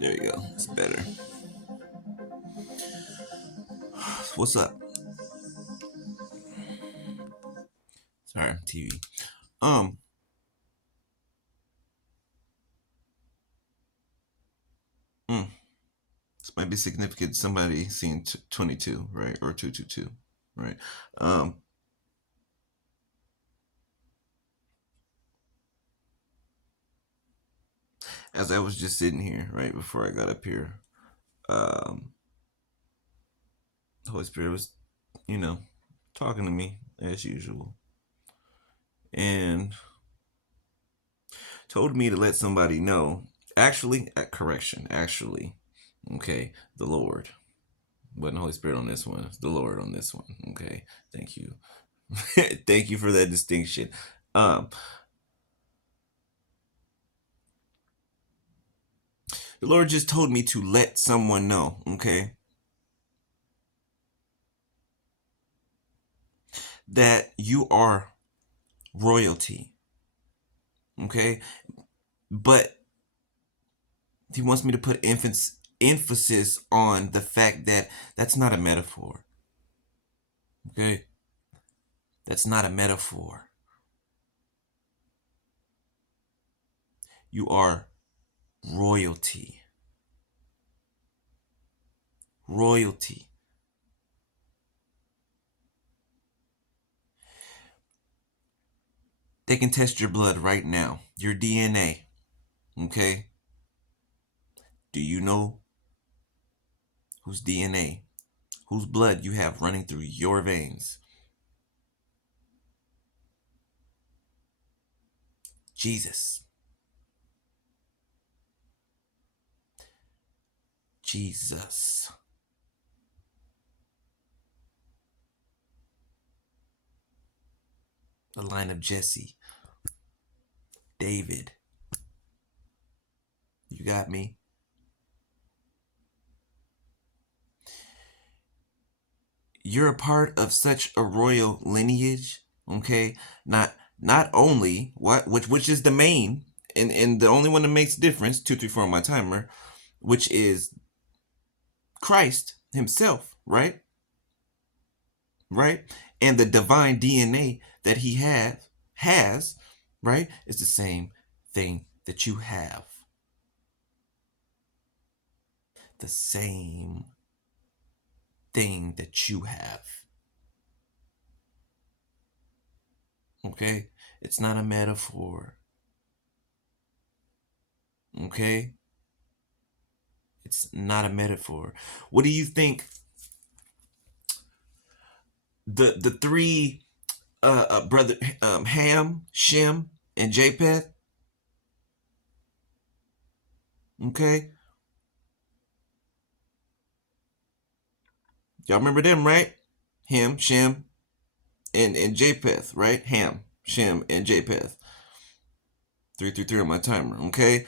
There you go. It's better. What's up? Sorry, TV. Um, mm, this might be significant. Somebody seen 22, right, or 222, right? Um, as I was just sitting here, right before I got up here, um, the Holy Spirit was, you know, talking to me as usual, and told me to let somebody know. Actually, correction. Actually, okay, the Lord. Wasn't the Holy Spirit on this one. It's the Lord on this one. Okay, thank you. Thank you for that distinction. Um, the Lord just told me to let someone know, okay, that you are royalty, okay? But He wants me to put emphasis on the fact that that's not a metaphor, okay? That's not a metaphor. You are royalty. Royalty. They can test your blood right now, your DNA, okay? Do you know whose DNA, whose blood you have running through your veins? Jesus. Jesus. The line of Jesse. David. You got me? You're a part of such a royal lineage, okay? Not only what which is the main and the only one that makes a difference, 234 on my timer, which is Christ himself, right? Right? And the divine DNA that he has, right, is the same thing that you have. The same thing that you have. Okay? It's not a metaphor. Okay? It's not a metaphor. What do you think the three brother Ham, Shem, and Japheth? Okay? Y'all remember them, right? Ham, Shem, and Japheth, right? Ham, Shem, and Japheth. 333 on my timer, okay?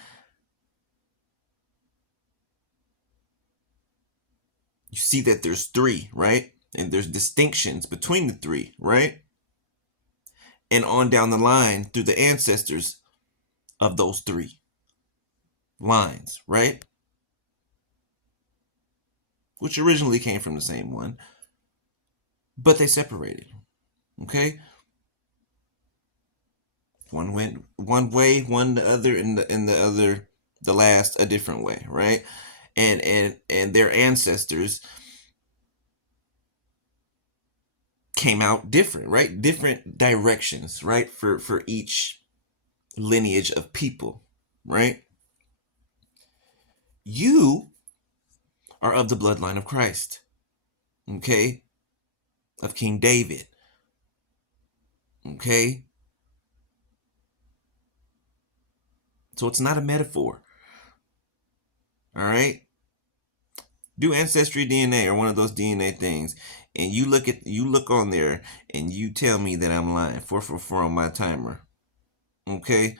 You see that there's three, right? And there's distinctions between the three, right? And on down the line through the ancestors of those three lines, right? Which originally came from the same one, but they separated. Okay, one went one way, one the other, and the other, the last, a different way, right? And their ancestors came out different, right? Different directions, right? For each lineage of people, right? You are of the bloodline of Christ, okay, of King David, okay. So it's not a metaphor, all right. Do ancestry DNA or one of those DNA things, and you look on there and you tell me that I'm lying. 444 on my timer. Okay.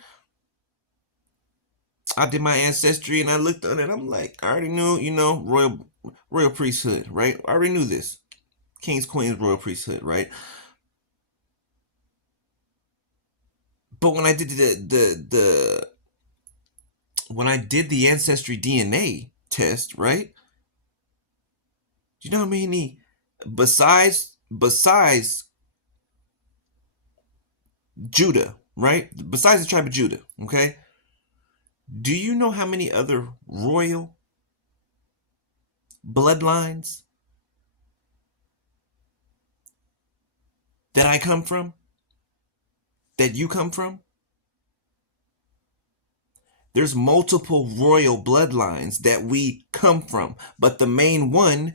I did my ancestry and I looked on it. I'm like, I already knew, royal priesthood, right? I already knew this. Kings, queens, royal priesthood, right? But when I did the when I did the Ancestry DNA test, right? Do you know how many besides Judah, right? Besides the tribe of Judah, okay? Do you know how many other royal bloodlines that I come from? That you come from? There's multiple royal bloodlines that we come from, but the main one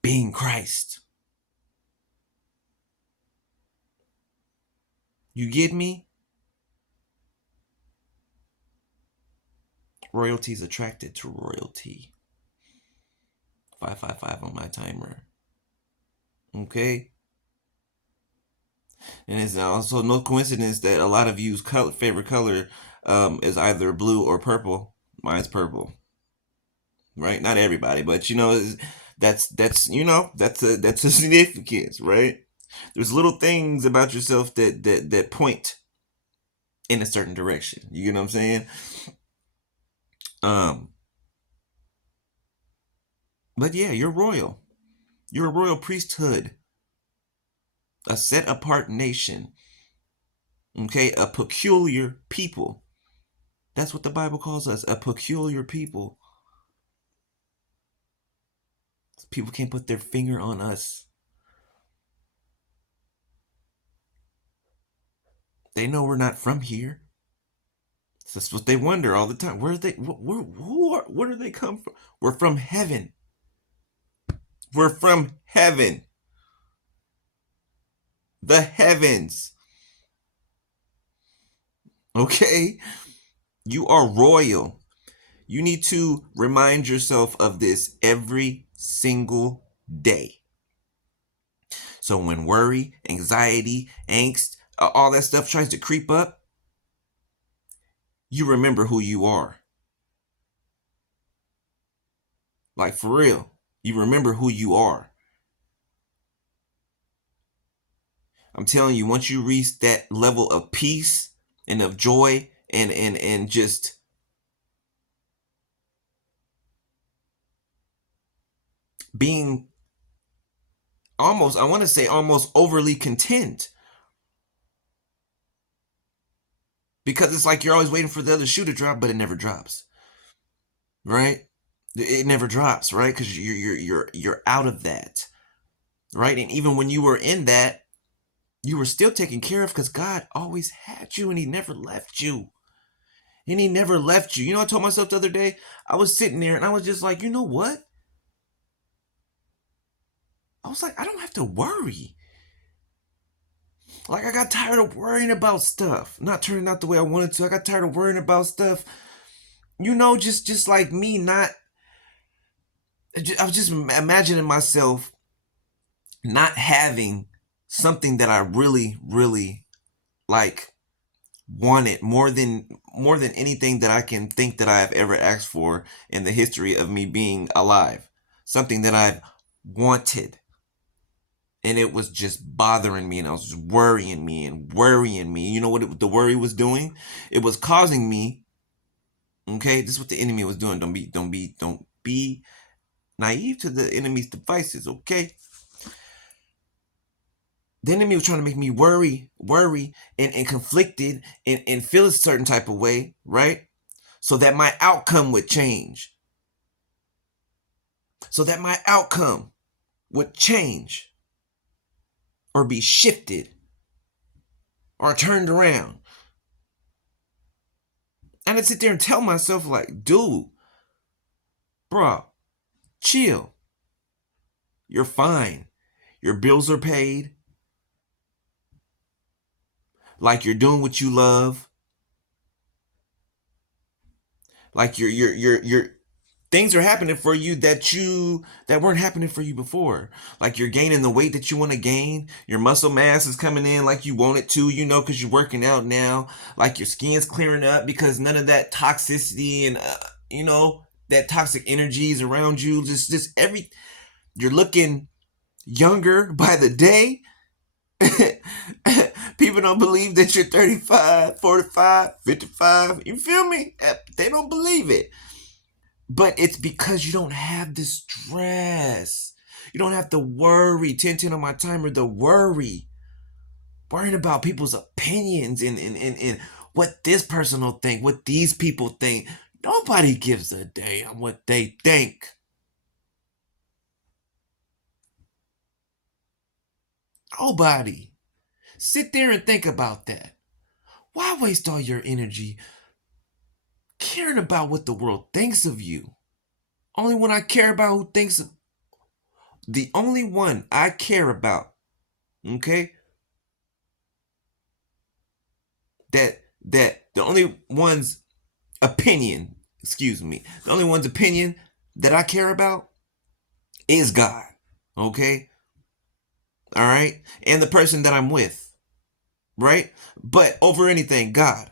being Christ. You get me? Royalty's attracted to royalty. 555 on my timer. Okay? And it's also no coincidence that a lot of you's favorite color is either blue or purple. Mine's purple. Right? Not everybody, but you know, that's that's a significance, right? There's little things about yourself that point in a certain direction. You get what I'm saying? Um, but yeah, you're royal. You're a royal priesthood, a set apart nation. Okay, a peculiar people. That's what the Bible calls us, a peculiar people. People can't put their finger on us. They know we're not from here. That's what they wonder all the time. Where are they? Where do they come from? We're from heaven. We're from heaven. The heavens. Okay? You are royal. You need to remind yourself of this every single day. So when worry, anxiety, angst, all that stuff tries to creep up, you remember who you are. Like for real, you remember who you are. I'm telling you, once you reach that level of peace and of joy and just being almost, I want to say almost overly content. Because it's like you're always waiting for the other shoe to drop, but it never drops. Right? It never drops, right? Because you're out of that. Right? And even when you were in that, you were still taken care of because God always had you and he never left you. And he never left you. You know, I told myself the other day, I was sitting there and I was just like, you know what? I was like, I don't have to worry. Like, I got tired of worrying about stuff not turning out the way I wanted to. I got tired of worrying about stuff, you know, just like me not. I was just imagining myself not having something that I really, really like wanted more than anything that I can think that I have ever asked for in the history of me being alive. Something that I've wanted. And it was just bothering me and I was just worrying me and worrying me. You know what the worry was doing? It was causing me, okay, this is what the enemy was doing. Don't be naive to the enemy's devices, okay? The enemy was trying to make me worry and conflicted and feel a certain type of way, right? So that my outcome would change. So that my outcome would change or be shifted or turned around. And I'd sit there and tell myself like, dude, bro, chill. You're fine. Your bills are paid. Like you're doing what you love. Like you're things are happening for you that weren't happening for you before. Like you're gaining the weight that you want to gain. Your muscle mass is coming in like you want it to, you know, because you're working out now. Like your skin's clearing up because none of that toxicity and you know, that toxic energy is around you. Just you're looking younger by the day. people don't believe that you're 35, 45, 55. You feel me? They don't believe it. But it's because you don't have the stress. You don't have to worry. 1010 on my timer, the worry. Worrying about people's opinions and what this person will think, what these people think. Nobody gives a damn what they think. Nobody. Sit there and think about that. Why waste all your energy caring about what the world thinks of you? Only one I care about who thinks of, the only one I care about, okay? That the only one's opinion, excuse me, the only one's opinion that I care about is God. Okay? All right? And the person that I'm with. Right? But over anything, God.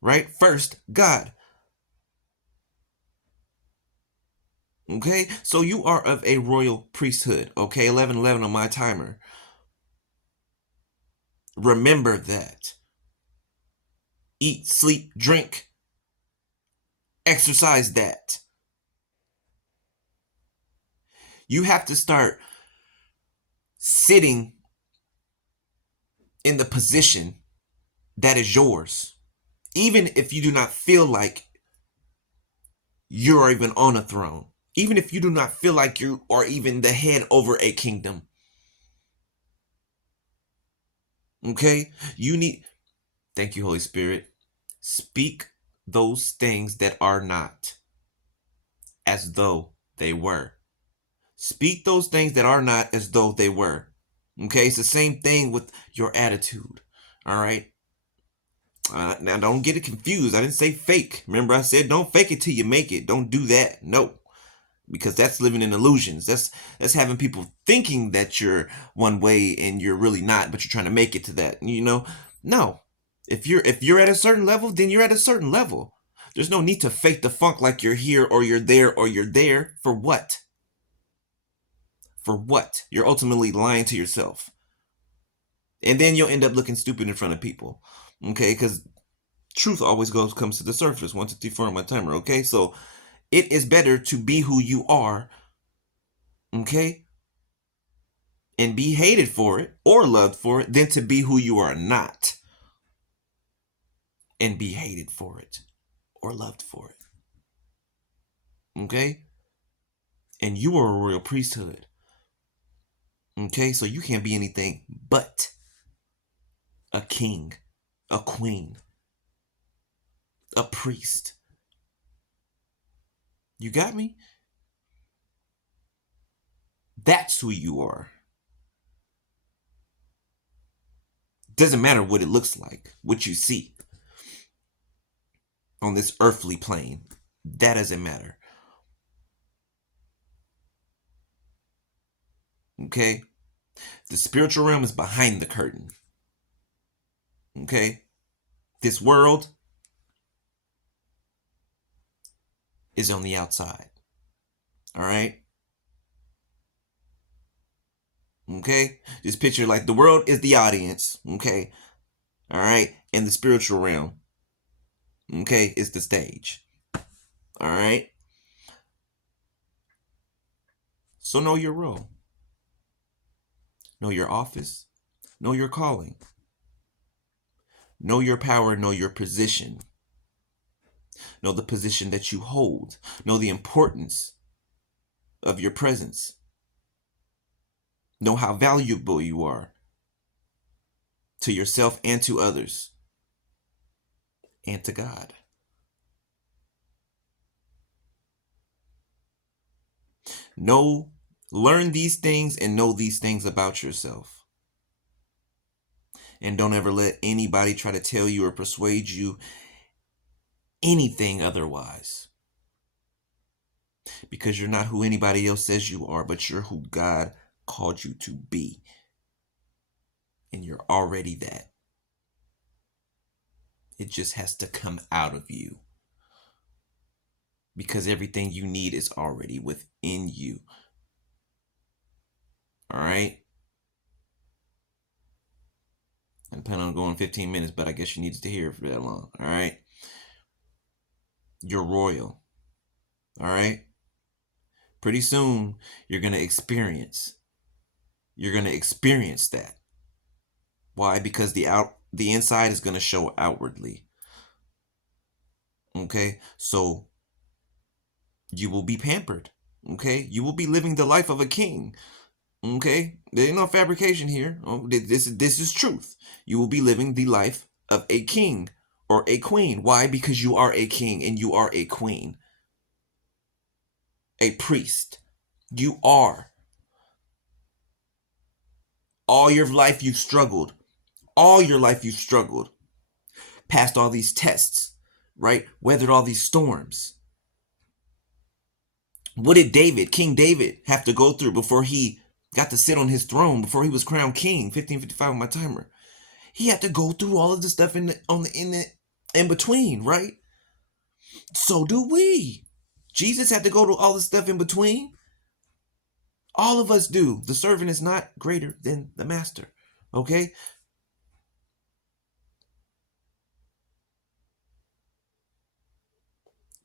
Right? First, God. Okay? So you are of a royal priesthood. Okay? 11:11 on my timer. Remember that. Eat, sleep, drink. Exercise that. You have to start sitting in the position that is yours. Even if you do not feel like you're even on a throne. Even if you do not feel like you are even the head over a kingdom. Okay? You need, thank you, Holy Spirit. Speak those things that are not as though they were. Speak those things that are not as though they were. Okay? It's the same thing with your attitude. All right? Now, don't get it confused. I didn't say fake. Remember, I said don't fake it till you make it. Don't do that. No. Because that's living in illusions. That's having people thinking that you're one way and you're really not, but you're trying to make it to that. You know, no. If you're at a certain level, then you're at a certain level. There's no need to fake the funk like you're here or you're there or you're there. For what? For what? You're ultimately lying to yourself, and then you'll end up looking stupid in front of people. Okay, because truth always comes to the surface. 1, 2, 3, 4 on my timer. Okay, so it is better to be who you are. Okay, and be hated for it or loved for it than to be who you are not and be hated for it or loved for it. Okay? And you are a royal priesthood. Okay? So you can't be anything but a king, a queen, a priest. You got me? That's who you are. Doesn't matter what it looks like, what you see on this earthly plane. That doesn't matter. Okay? The spiritual realm is behind the curtain. Okay? This world is on the outside. All right? Okay? Just picture like the world is the audience. Okay? All right? And the spiritual realm, okay, is the stage. All right? So know your role. Know your office. Know your calling. Know your power. Know your position. Know the position that you hold. Know the importance of your presence. Know how valuable you are to yourself and to others and to God. Learn these things and know these things about yourself. And don't ever let anybody try to tell you or persuade you anything otherwise. Because you're not who anybody else says you are, but you're who God called you to be. And you're already that. It just has to come out of you. Because everything you need is already within you. All right? I plan on going 15 minutes, but I guess you needed to hear it for that long. All right. You're royal. All right. Pretty soon you're gonna experience. You're gonna experience that. Why? Because the inside is gonna show outwardly. Okay. So you will be pampered. Okay. You will be living the life of a king. Okay. There ain't no fabrication here. Oh, this is truth. You will be living the life of a king or a queen. Why? Because you are a king and you are a queen. A priest. You are. All your life you've struggled. All your life you've struggled. Passed all these tests, right? Weathered all these storms. What did King David, have to go through before he got to sit on his throne, before he was crowned king? 1555 on my timer. He had to go through all of the stuff in between, right? So do we. Jesus had to go to all the stuff in between. All of us do. The servant is not greater than the master. Okay?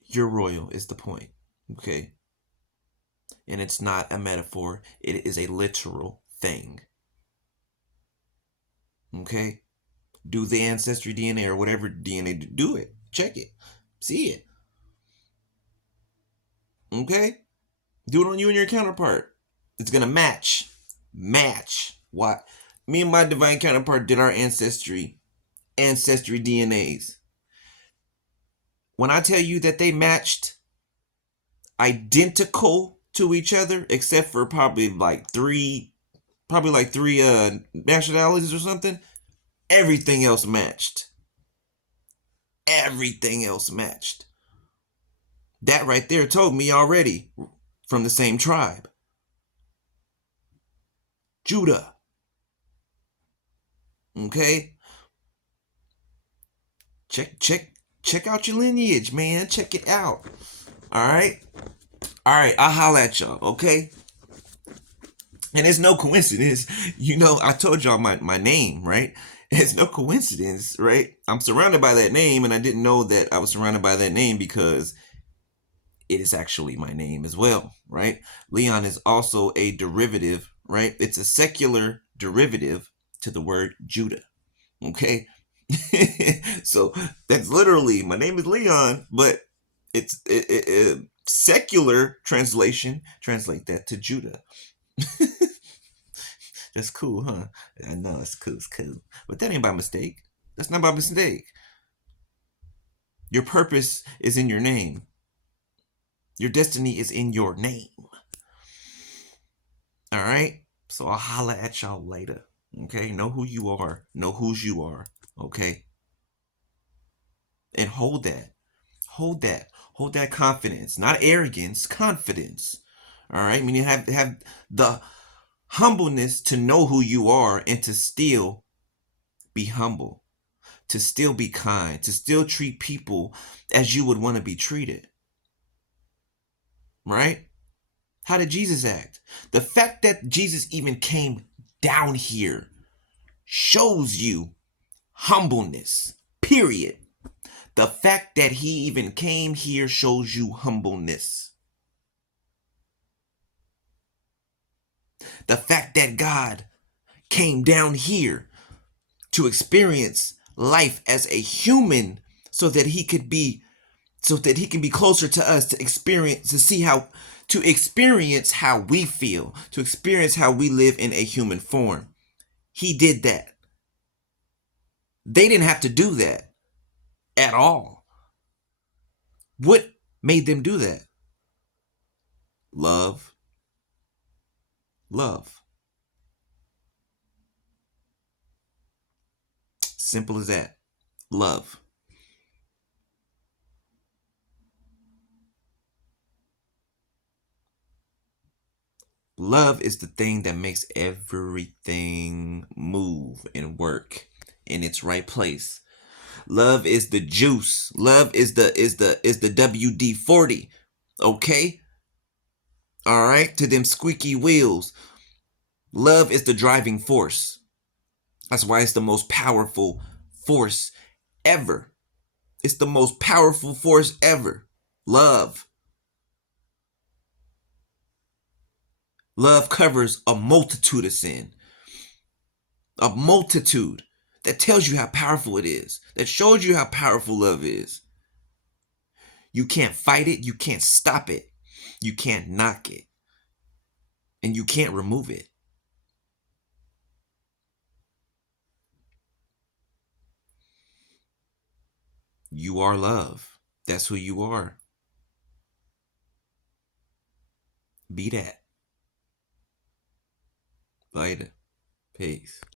You're royal is the point. Okay? And it's not a metaphor, it is a literal thing. Okay? Do the ancestry DNA or whatever DNA, do it. Check it. See it. Okay? Do it on you and your counterpart. It's gonna match. Match. What? Me and my divine counterpart did our ancestry DNAs. When I tell you that they matched identical to each other, except for probably like three nationalities or something, everything else matched. Everything else matched. That right there told me already from the same tribe. Judah. Okay? Check out your lineage, man. Check it out. Alright? Alright, I'll holla at y'all, okay? And it's no coincidence. You know, I told y'all my name, right? It's no coincidence, right? I'm surrounded by that name, and I didn't know that I was surrounded by that name because it is actually my name as well, right? Leon is also a derivative, right? It's a secular derivative to the word Judah, okay? So that's literally, my name is Leon, but it's secular translation, translate that to Judah. That's cool, huh? I know, it's cool, but that ain't by mistake. That's not by mistake. Your purpose is in your name. Your destiny is in your name. All right? So I'll holla at y'all later. Okay? Know who you are. Know whose you are. Okay? And hold that. Hold that. Hold that confidence. Not arrogance, confidence. All right? I mean, you have the humbleness to know who you are and to still be humble. To still be kind. To still treat people as you would want to be treated. Right? How did Jesus act? The fact that Jesus even came down here shows you humbleness. Period. The fact that he even came here shows you humbleness. The fact that God came down here to experience life as a human so that he can be closer to us, to experience how we feel, to experience how we live in a human form. He did that. They didn't have to do that at all. What made them do that? Love. Love. Simple as that. Love. Love is the thing that makes everything move and work in its right place. Love is the juice. Love is the WD-40. Okay? All right? To them squeaky wheels. Love is the driving force. That's why it's the most powerful force ever. It's the most powerful force ever. Love. Love covers a multitude of sin. A multitude. That tells you how powerful it is. That shows you how powerful love is. You can't fight it. You can't stop it. You can't knock it. And you can't remove it. You are love. That's who you are. Be that. Later. Peace.